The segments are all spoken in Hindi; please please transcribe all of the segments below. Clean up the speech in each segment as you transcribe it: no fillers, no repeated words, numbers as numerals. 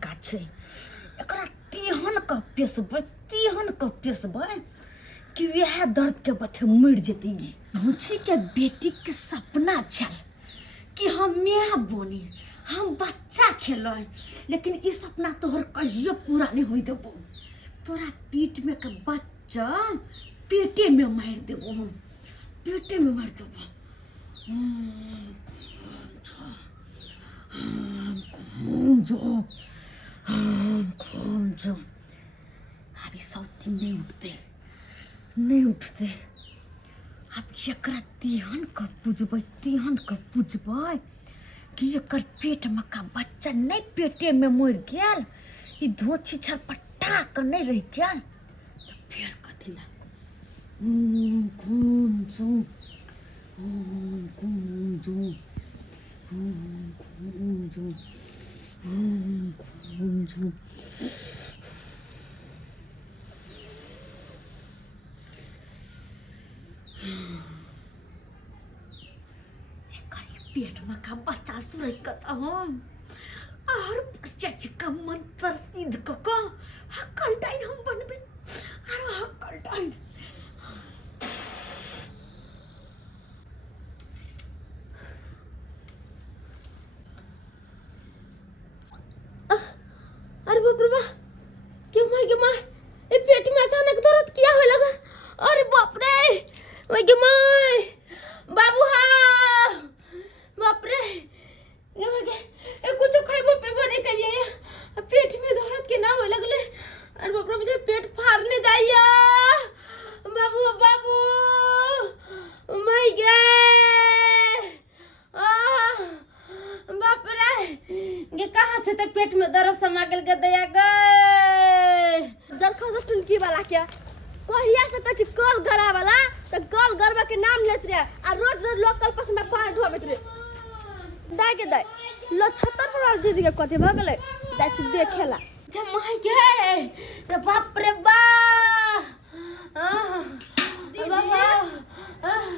पका छे एकरा तेहन क पेसबै कि वह दर्द के बथे मर जेती। मुझी के बेटी के सपना छल कि हम माँ बनी हम बच्चा खेलो, लेकिन इस सपना तोहर कहियो पूरा नहीं हुई देबो। तोरा पीठ में के बच्चा पेटे में मार देबो, हम पेटे में मार देबो। घूम जो अभी सौती नहीं उठते। अब जकरा तिहन क पूजबै कि एकर पेट में का बच्चा नहीं पेटे में मर गेल, ई धोछी छरपट्टा के नहीं रह गेल तो फेर कथी ला घूम जो पेट में का बच्चा सुरक्षित हम और बच्चा का मंत्र सिद्ध कको हकल टाइम हम बनबे और हकल टाइम अरे बाप रे बा क्यों माय ये पेट में अचानक दर्द किया हुआ लगा। अरे बाप रे माय बाबू हाँ बाप रे ये कुछ खाइबो पीबो नहीं करिए, पेट में दर्द के ना हो लगले। अरे बाप रे मुझे पेट फाड़ने जाइए बाबू मर गए। बाप रे ये कहाँ से तो पेट में दर्द समा गेल के दया गए। जल खा टुनकी वाला क्या कहिया से कछ कल गरा वाला तो कल गरबा के नाम लेत रे आ रोज लोकल पस में पानी धोबेत रे। दाई के दाई लो 76 पर दीदी के कथे भ गेले दाई से देखेला जमाई के रे बाप रे बा दीदी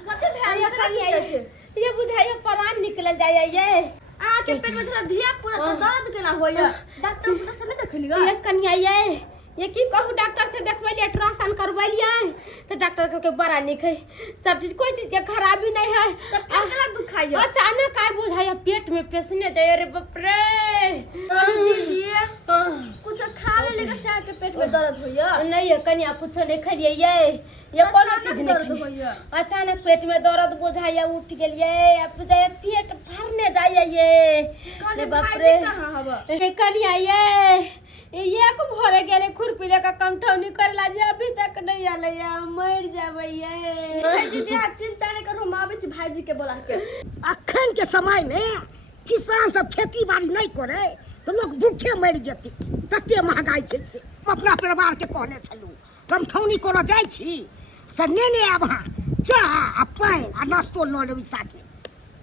कथे भैया कनी आए छे ये बुझाइए प्राण निकल जाय ये आके पेट में थोड़ा धिया पूरा तो दर्द केना होय डॉक्टर पूरा से नहीं देखलियो ये कनी आए ये की कहू डॉक्टर से देखबैलिए अल्ट्रासाउंड करबैलिए तो डॉक्टर कहके बड़ा निक है सब चीज कोई चीज के खराबी नहीं है। तब केना दुखाइए अचानक काय बुझाइए पेट में पेसने जाय रे बाप रे। दीदी कुछ खा ले के से के पेट में दर्द होइए नहीं है कनिया कुछ नहीं खलिए ये कोनो चीज नहीं होइए अचानक पेट में दर्द बुझाइए उठ गेलिए अब जाय पेट फाड़ने जाय ये बाप रे कहां हबे कनिया ये को भरे गेले खुरपी लेका कमठौनी करला जे अभी तक नहीं आले या मर जाबे ये दीदी चिंता नहीं करो मावे छी भाईजी के बोला के। अखन के समय में किसान सब खेती बाड़ी नहीं करे तो लोग भूखे मर जेती, कते महंगाई छै से। अपना परिवार के कहने छलू कमठौनी कर जाय छी से नेने आबा चाह आ पानी आ नाश्तो ल लेबी साथे।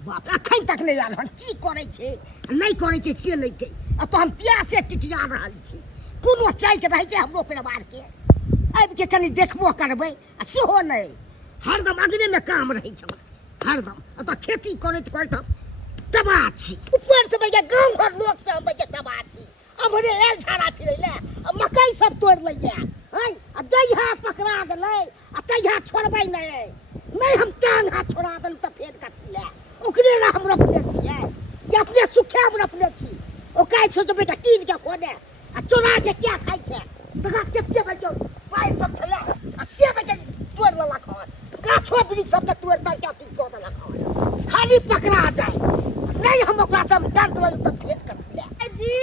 बाप अखन तक नहीं आल हन की करे छे नहीं करे छे से नहीं के तो हम प्यासे टिटिया रहल छी। कोनो चाय के रह छै हमरो परिवार के आबि के कनी देखबो करबै आ सेहो नहीं हरदम अग्ने में काम रही छ हरदम तो खेती करैत हम तबाह छी। ऊपर से भैया गांव घर लोग से हम भैया तबाह छी। हमरे एल झाड़ा फिरै ले मकई सब तोड़ लइया हैं आ जइहा पकड़ा गेलै आ तइहा छोड़बै नहीं हम टांग हाथ छोड़ा देल त फेर कथि ले ओकरे ला हम रखने छियै या अपने सुखे हम रखने छी। ओ काहे से तो बेटा कीन के खोने आ चोरा के क्या खाइ छै तका केते बजो पाइ सब छले आ से बजे तोड़ लला खान गाछो वृक्ष सब के तोड़ दल के तीन को दला खान खाली पकड़ा जाए नहीं हम ओकरा से दंड ल त फेर कर ले। जी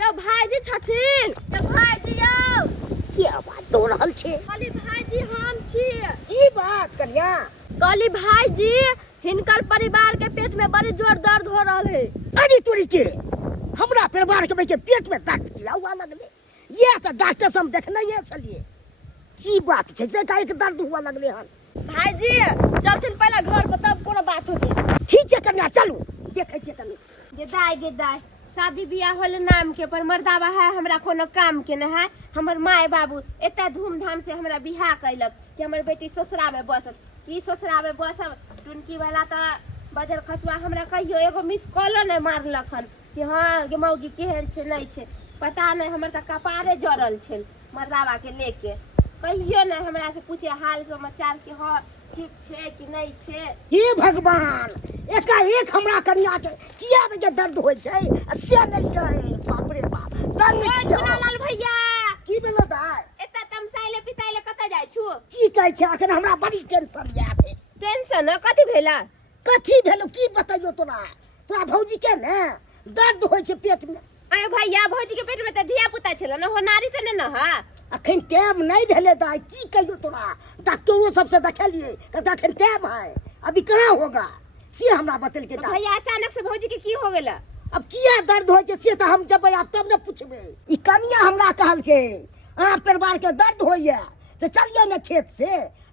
यो भाईजी छथिन यो भाईजी यो की आवाज दो रहल छे खाली भाईजी हम छी की बात करिया कहली भाईजी हिनकर परिवार के पेट में बड़ी जोर दर्द हो रहल है। अरे तोरी के हमरा परिवार के पेट में दर्द किया हुआ लगले ये तो डॉक्टर से हम देखने ही चलिए की बात छे से काहे के दर्द हुआ लगले हन। भाईजी चलथिन पहले घर पर तब कोनो बात होते ठीक छे कन्या चलू देखे छे कनी गे दाई शादी बियाह होले नाम के पर मर्दावा है हमरा कोनो काम के न है। हमर माय बाबू एते धूमधाम से हमरा बियाह कैलक कि हमर बेटी ससुरा में बसत की ससुरा में बसब टुनकी वाला त बजर खसुआ हमरा कहियो एगो मिस कॉल नहीं मारलक हन कि हाँ गे मौगी केहन छे नहीं छे पता नहीं हमर त कपारे जड़ल छल मर्दावा के लेके कहियो नहीं हमरा से पूछे हाल समाचार के ह ठीक छे कि नहीं छे। हे भगवान एकाएक हमरा कन्या के किया बजे दर्द होय छै से नहीं कहे बाप रे बाप संग छियै लाल भैया की भेलो दाय एता तमसाइले पिताइले कत जाय छु की कहै छै अखन हमरा बड़ी टेंशन याबे टेंशन कथि भेला कथी भेलो की बताइयो तोरा भौजी के ने दर्द होय छै पेट में। अरे भैया भौजी के पेट में त धिया पुता छल न होनारी त ने न ह अखन टाइम नहीं भेले दाय की कहियो तोरा डॉक्टरों सबसे देखलिए कहता अखन टाइम है अभी कहाँ होगा से हमरा बतल के भैया अचानक से भौजी के की हो गेला अब किया दर्द होय छै से त हम जब आप तब न पूछबे ई कनिया हमरा कहल के परिवार के दर्द होइए से चलियो न खेत से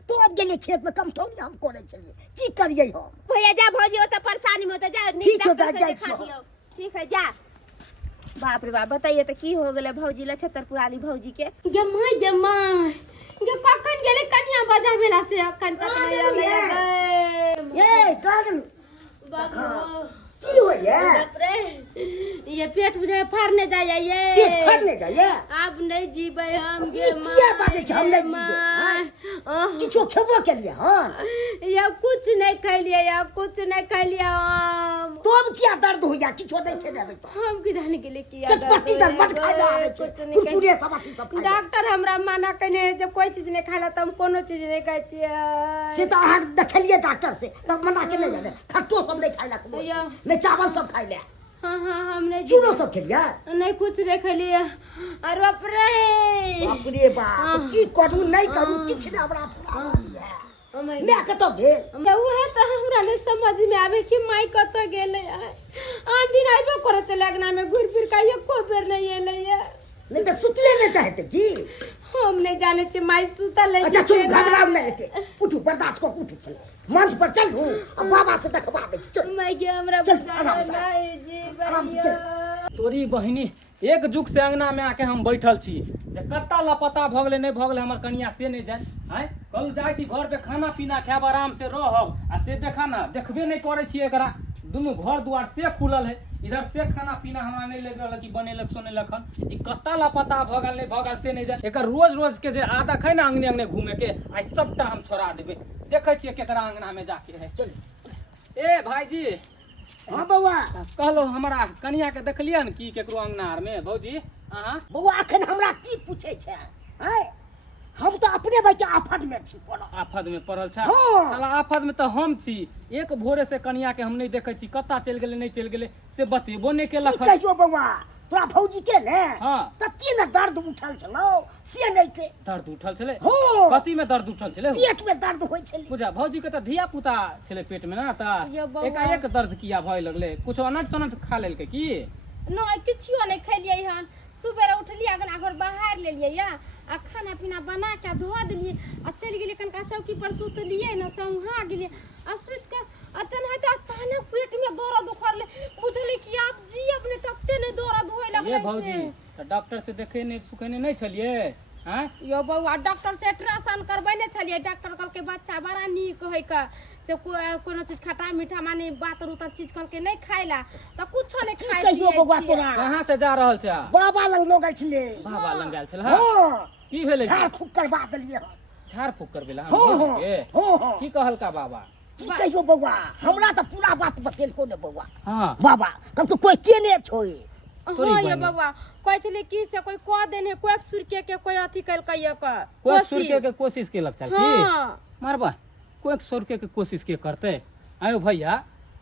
तो अब गेले खेत में कमठौनी हम करे चलिए की करिए हम भैया जा भौजी ओत परेशानी में त जा ठीक छौ दाय जाय छियो ठीक है जा। बाप रे बाप बताइए तो की हो गेले भौजी ला छतरपुराली भौजी के गे माय गे कखन गेले कन्या बाजा बेला से अखन तक नहीं आले ए कागन बाबा की होइए बाप रे ये पेट बुझाए फाड़ने जाए ये पेट फाड़ने जाए अब नहीं जीबे हम ये किया बाजे छ हम नहीं जीबे किछो खेबो के लिए हां या कुछ नहीं खैलिए या कुछ नहीं खैलिए हम तो अब क्या दर्द होइया किछो नहीं खेबे तो हम की जाने के लिए किया चटपटी दर्द मत खा जा आवे छै कुरकुरे समाती सब खा डॉक्टर हमरा मना कने जब कोई चीज नहीं खाला त हम कोनो चीज नहीं खाई छियै से तो अहाँ देखलिए डॉक्टर से तब मना के नहीं जाने खट्टो सब नहीं खाइला नहीं चावल सब खाइले हां हम नहीं चूड़ो सब खेलिए नहीं कुछ नहीं खलिए अरे बाप रे बाप की करू नहीं करू किछ ने हमरा पूरा है मैं कतो गेल उहे त हमरा नहीं समझ में आवे कि माई कतो गेले आ दिन आइबो करत लगना में घुर फिर का एको बेर नहीं एले नहीं तो सुतले लेता है की हम नहीं जाने छे माई सुतल है अच्छा सुन घबराओ नहीं के उठू बर्दाश्त को उठू चल मंच पर चल हूं अब बाबा से देखबाबे चल मैं के हमरा बुझाना नहीं जी भैया तोरी बहिनी एक जुग से अंगना में आके हम बैठल छी जे कत्ता लापता भ गेले नहीं भ गेले हमर कनिया से नहीं जाय हैं कल जाय छी घर पे खाना पीना खाब आराम से रहब आ से देखा ना देखबे नहीं करे छी एकरा दुनु घर द्वार से खुलल है इधर से खाना पीना हमरा नहीं लग रहल कि बनेलक सोनेलक हन ई कत्ता लापता भ गेल नहीं भ गेल से नहीं जाय एकर रोज रोज के जे आदत है ना अंगने अंगने घूमे के आई सबटा हम छोड़ा देबे देखे छी केकरा अंगना में जाके है चल ए भाईजी हां बउआ कहलो हमरा कनिया के देखलियन की केकरो अंगनार में भौजी अहाँ बउआ अखन हमरा की पूछे छै हैं हम तो अपने भाई के आफत में छी पड़ल आफत में पड़ल छ हाँ। साला आफत में तो हम छी एक भोरे से कनिया के हम नहीं देखे छी कत्ता चल गेले नहीं चल गेले से बतेबो नहीं केलक की कहियो बउआ तोरा भौजी के ने हां तती न दर्द उठल छलो से नहीं के दर्द उठल छले हां कति में दर्द उठल छले पेट में दर्द होय छले पूजा भौजी के त धिया पुता छले पेट में ना त एकाएक दर्द किया भय लगले कुछ अनट सनट खा लेलके की नहीं किछियो नहीं खलिए हन सुबह उठलिए अगना घर बाहर लेलिए या आ खाना पीना बना के धो दिलिए आ चल गेलिए कनका चौकी पर सुतलिए न संहा गेलिए आ सुत के अतन है त अचानक पेट में दर्द उखड़ले बुझली कि आप जी अपने तकते ने दर्द होय लगले ये भौजी त डॉक्टर से देखे नहीं सुखेने नहीं छलिए हैं यो बउआ डॉक्टर से अल्ट्रासाउंड करबैने छलिए डॉक्टर कहल के बच्चा बड़ा नीक है का से कोनो चीज खट्टा मीठा माने बात रुता चीज करके नहीं खाइला त कुछो नहीं खाइ कहियो बउआ तोरा कहां से जा रहल छ बाबा लंग लोग छले बाबा लंग गेल छल हां हां की भेले झाड़ फूक करबा देलिए झाड़ फूक कर बेला हां हम के हां की कहल का बाबा की कहियो बउआ हमरा त पूरा बात बतेलको ने बउआ हां बाबा कल तो कोई केने छोई हां ये बउआ कहै छले की से कोई क देने कोई सुरके के कोई अथी कल कहियो का कोई सुरके के कोशिश केलक चल की हां मारबा कोई सुरके के कोशिश के करते आयो भैया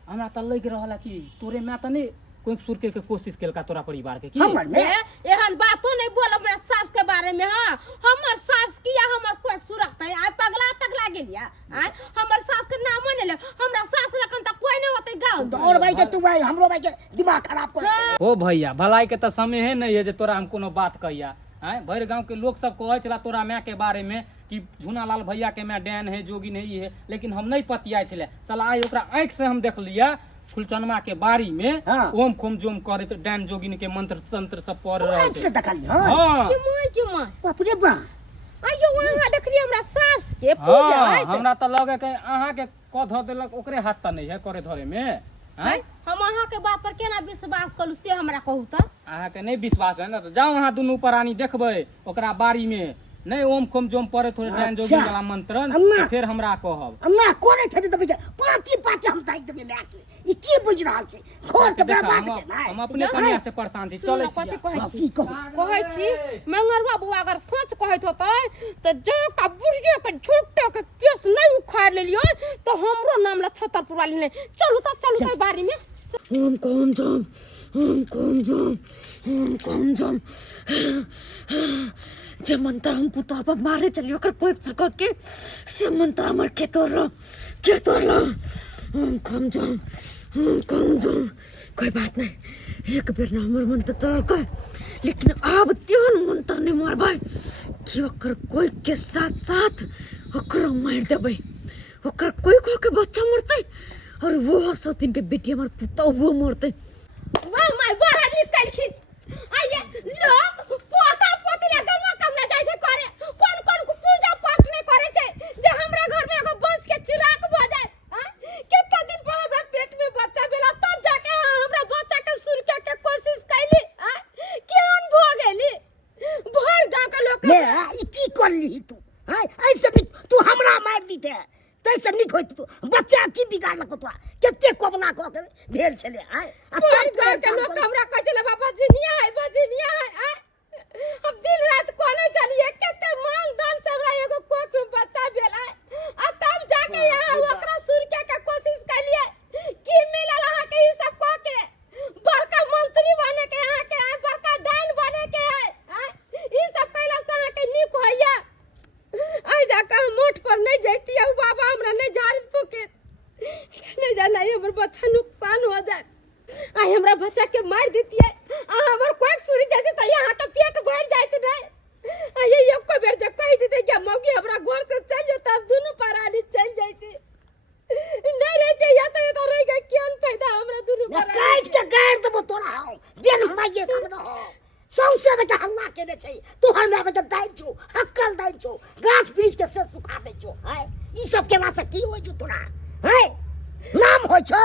हमरा त लग रहला कि तोरे में त नहीं कोई सुरके के कोशिश केलका तोरा परिवार के की हमर में एहन बातो नहीं बोल हमरा सास के बारे में हां हमर सास किया हमर कोई सुरक्षता है आ पगला तक लागे लिया आ हमर सास के नाम नहीं ले हमरा सास लखन त कोई नहीं होते गांव और भाई के तू भाई हमरो भाई के दिमाग खराब कर छे ओ भैया भलाई के त समय है नहीं है जे तोरा हम कोनो बात कहिया हैं भर गांव के लोग सब कहै छला तोरा मैं के बारे में कि झूनालाल भैया के मैं डैन है जोगी नहीं है लेकिन हम नहीं पतियाय छले साला आई ओकरा आंख से हम देख लिया फुलचनमा के बाड़ी में हाँ। ओम खोम जोम करे तो डैन जोगिन के मंत्र तंत्र सब पढ़ रहे आंख से देखली हां हां के माय बाप रे बा आइयो वहां देखली हमरा सास के पूजा हाँ, है हमरा त लगे के अहाँ के क ध देलक ओकरे हाथ त नहीं है करे धरे में हैं हम अहाँ के बात पर केना विश्वास करू से हमरा कहू त। अहाँ के नहीं विश्वास है ना तो जाओ अहाँ दुनू प्राणी देखबै ओकरा बारी में नहीं ओम खोम जोम पड़े थोड़े टाइम जोगी अच्छा। वाला मंत्रन अम्मा। फिर हमरा कहब ना करे थे तो भैया पाती पाती हम ताई देबे लाके ई की बुझ रहल छै खोर के देखा, बर्बाद हम के ना हम अपने कन्या से परेशान छी सुन चले न कथी छी कहै हाँ, छी की कहू कहै छी मंगरवा बुआ अगर सच कहैत होतै त जो का बुढ़िया के झूठो के केस नहीं उखाड़ लेलियो तो हमरो नाम ला छतरपुर वाली नहीं चलू त बारी में। हम कौन जाम जे मंत्र हम पुता पर मारे चलियो कर कोई फुका के से मंत्र हमर के तोड़ हम कम जाम कोई बात नहीं एक बेर ना हमर मंत्र तोड़ के लेकिन अब त्योन मंत्र ने मारबै कि ओकर कोई के साथ साथ ओकर मार देबै ओकर कोई के बच्चा मरतै और वो सतीन के बेटी हमार पुता वो मरते वाह माय बड़ा निकल खिस आये लोग पोता पोती ले गंगा कमला जाय छै करे कोन को पूजा पाठ नहीं करे छै जे हमरा घर में एगो बंस के चिराग भ जाय कितना दिन पर हमरा पेट में बच्चा भेला तब जाके हमरा बच्चा के सुरके के कोशिश कैली केहन भ गेली भर गांव के लोग ले ई की करली तू हाय ऐसे भी तू हमरा मार दीते तैसे निक होइत तू बच्चा की बिगाड़लक तू केते कोबला क के भेल छले हाय भर गांव के लोग हमरा कहै छले बाबा जिनिया है बजिनिया है अब दिन रात कोने चलिए केते मांग दान से हमरा एगो कोख में बच्चा भेला आ तब जाके यहाँ ओकरा सुरके के कोशिश कैलिए की मिलल अहाँ के ई सब कह के बड़का मंत्री बने के अहाँ के बड़का डाइन बने के है ई सब कैला से अहाँ के निक होइया आई जाके मोट पर नहीं जाती है बाबा हमरा नहीं झाड़ फूके नहीं जाना ये हमर बच्चा नुकसान हो जाए आई हमरा बच्चा के मार देती है आ हमर कोई सुरी जाती त यहाँ के पेट भर जाइत नहीं आई ये को बेर जे कह देते कि मौगी हमरा घर से चल जाता अब दोनों परानी चल जाते नहीं रहते या तो रह गए केन पैदा हमरा दोनों परानी काट के गाड़ देबो तोरा हम बेन माइये कम रहो सौसे बेटा हल्ला केने छै तू हमरा बेटा दाइ छौ हक्कल दाइ छौ गाछ वृक्ष के से सुखा दे छौ हाय ई सब केला से की होय छौ तोरा हाय नाम होय छौ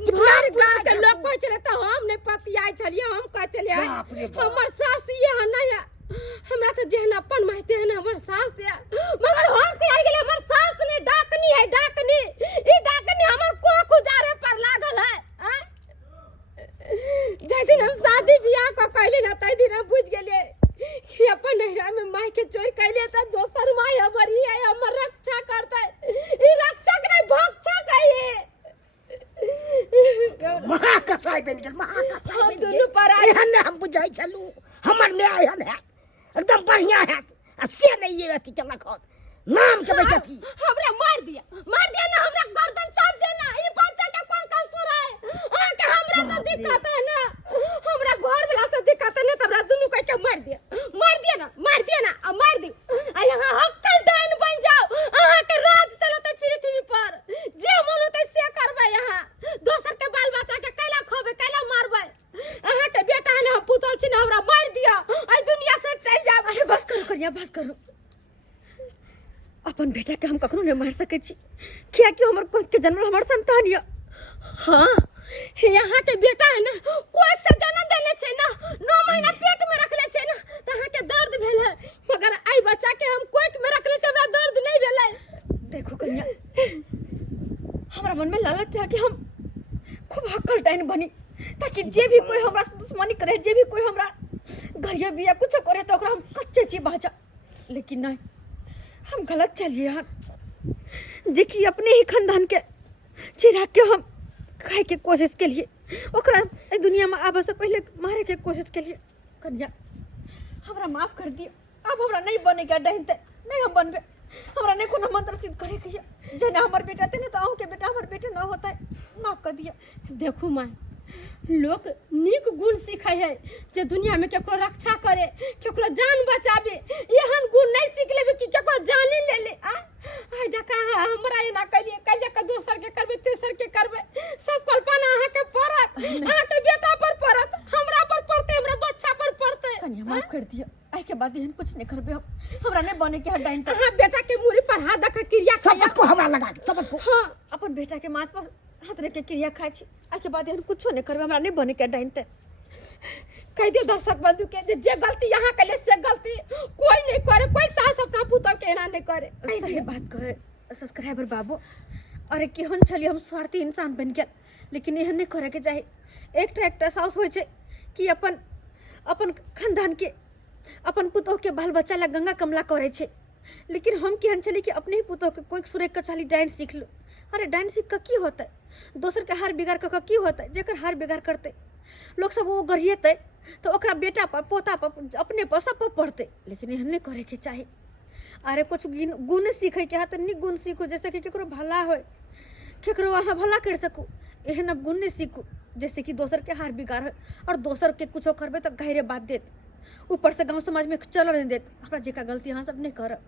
भर गांव के लोग कहै छले त हम नहीं पतियाय छलिए हम कहै छलिए बाप रे बाप। हमर सास ये है नहीं है हमरा तो जेहनापन माहिते है ना हमर सास है मगर हम कह गेले हमर सास ने डाकनी है डाकनी ई डाकनी हमर कोख उजारे पर लागल है जै दिन हम शादी बियाह को कहली ना तै दिन हम बुझ गेलिए कि अपन नहरा में माई के चोरी कैले त दोसर माई हमर है हमर रक्षा करतै ई रक्षक नहीं भक्षक है ये महाकसाई बन गेल महाकसाई हम बन दुनू गेल पराई एहन हम बुझाई छलू हमर माय एहन है एकदम बढ़िया है आ से नहीं ये अथी केलक हन नाम के बेटी हमरा मार दिया ना हमरा गर्दन चाट देना ई बच्चा के कौन कसूर है आ के हमरा तो दिक्कत है ना हमरा घर वाला से दिक्कत है ना त हमरा दुनू कह के मार दिया ना आ मार दी आ यहाँ हक्कल डाइन बन जाओ अहाँ के राज चलते पृथ्वी पर जे मन होते से करबे यहाँ दोसर के बाल बच्चा के कैला खोबे कैला मारबे अहाँ के बेटा है ना पुतौ छी ना हमरा मार दिया आई दुनिया से चल जाब अरे बस करो करिया बस करो अपन बेटा के हम कखनो नहीं मार सके छी किया कि हमर कोख के जन्म हमर संतान या हाँ यहाँ के बेटा है ना कोई से जन्म देले छे ना 9 महीना पेट में रखले छे ना त अहाँ के दर्द भेल है मगर आई बच्चा के हम कोख में रखले छे हमरा दर्द नहीं भेल है देखो कन्या हमरा मन में लालच था कि हम खूब हक्कल टाइन बनी ताकि जे भी कोई हमरा से दुश्मनी करे जे भी कोई हमरा घरिया बिया कुछ करे तो ओकरा हम कच्चे ची बाजा लेकिन नहीं हम गलत चलिए यार जे कि अपने ही खानदान के चिराग के हम खाए के कोशिश के लिए ओकरा ए दुनिया में आवे से पहले मारे के कोशिश के लिए कन्या हमरा माफ कर दिया अब हमरा नहीं बनेगा डहनते नहीं हम बनबे हमरा नहीं कोनो मंत्र सिद्ध करे के जेने हमर बेटा तेने तो आहू के बेटा हमर बेटा न होता है माफ कर दिया देखू माँ लोग नीक गुण सीखे है जे दुनिया में केकरो रक्षा करे केकरो जान बचावे एहन गुण नहीं सीख लेबे कि केकरो जान ले ले आ जका हमरा एना कलिए कल जका दोसर के करबे तेसर के करबे सब कल्पना अहाँ के परत अहाँ के बेटा पर परत हमरा पर पड़ते हमरा बच्चा पर पड़ते कन्या माफ कर दिया आई के बाद एहन कुछ नहीं करबे हम हमरा नहीं बने के हटाइन तक अहाँ बेटा के मुड़ी पर हाथ रख क्रिया सबक को हमरा लगा के सबक को हां अपन बेटा के माथ पर हाथ रे के क्रिया खाइ छी आई के बाद हम कुछो नहीं करबे हमरा नहीं बने के डाइनते कह दियो दर्शक बंधु के जे गलती यहाँ कले से गलती कोई नहीं करे कोई सास अपना पुतौ के ना नहीं करे सही बात कहे सब्सक्राइबर बाबू अरे केहन छली हम स्वार्थी इंसान बन गेल लेकिन एहन नहीं करे के चाही एकटा सास होइ छै कि अपन खानदान के अपन पुतौ के बाल बच्चा ला गंगा कमला करे छै लेकिन हम केहन छली कि अपने ही पुतौ के कोई सुरेख के चाली डाइन सीख लो अरे डाइन सीख के की होतै दोसर के हार बिगाड़ के की होतै जेकर हार बिगाड़ करते लोग सब वो गरिएतै तो ओकरा बेटा पर पोता पर अपने पर सब पर पढ़ते लेकिन एहन नहीं करे के चाही अरे कुछ गुण सीखे के हाथ नहीं गुण सीखो जैसे कि केकरो भला होय केकरो अहाँ भला कर सकू एहन अब गुण नहीं सीखू जैसे कि दोसर के हार बिगाड़ है और दोसर के कुछो करबे तो गहरे बात देत ऊपर से गांव समाज में चल नहीं देत हमरा जेका गलती अहाँ सब नहीं करब